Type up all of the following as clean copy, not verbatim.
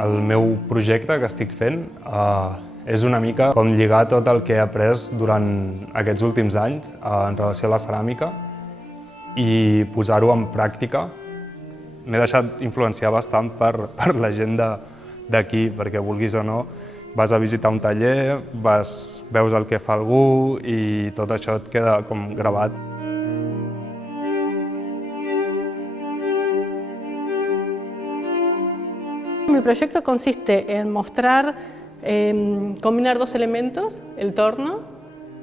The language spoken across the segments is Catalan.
El meu projecte que estic fent és una mica com lligar tot el que he après durant aquests últims anys en relació a la ceràmica i posar-ho en pràctica. M'he deixat influenciar bastant per la gent d'aquí, perquè vulguis o no, vas a visitar un taller, veus el que fa algú i tot això et queda com gravat. Mi proyecto consiste en mostrar, combinar dos elementos, el torno,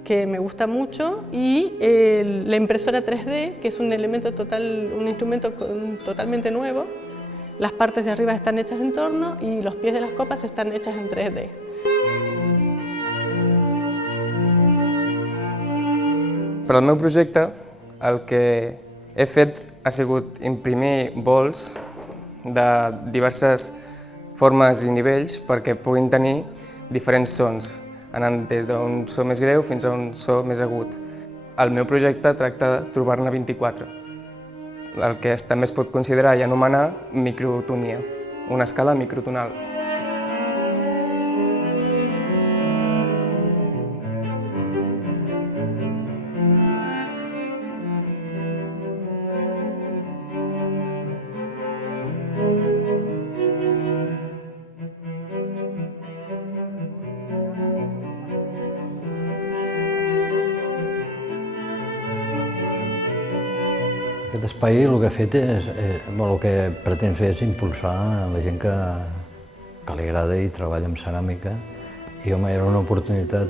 que me gusta mucho, y la impresora 3D, que es un instrumento totalmente nuevo. Las partes de arriba están hechas en torno y los pies de las copas están hechas en 3D. Per al meu projecte, el que he fet ha sigut imprimir bols de diverses formes i nivells perquè puguin tenir diferents sons, anant des d'un so més greu fins a un so més agut. El meu projecte tracta de trobar-ne 24, el que també es pot considerar i anomenar microtonia, una escala microtonal. Aquest espai el que ha fet el que pretén fer és impulsar la gent que li agrada i treballa amb ceràmica. I home, era una oportunitat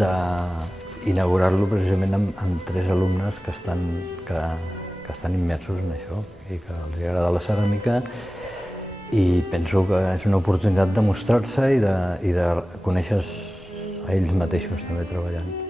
d'inaugurar-lo precisament amb 3 alumnes que estan immersos en això i que els agrada la ceràmica, i penso que és una oportunitat de mostrar-se i de conèixer a ells mateixos també treballant.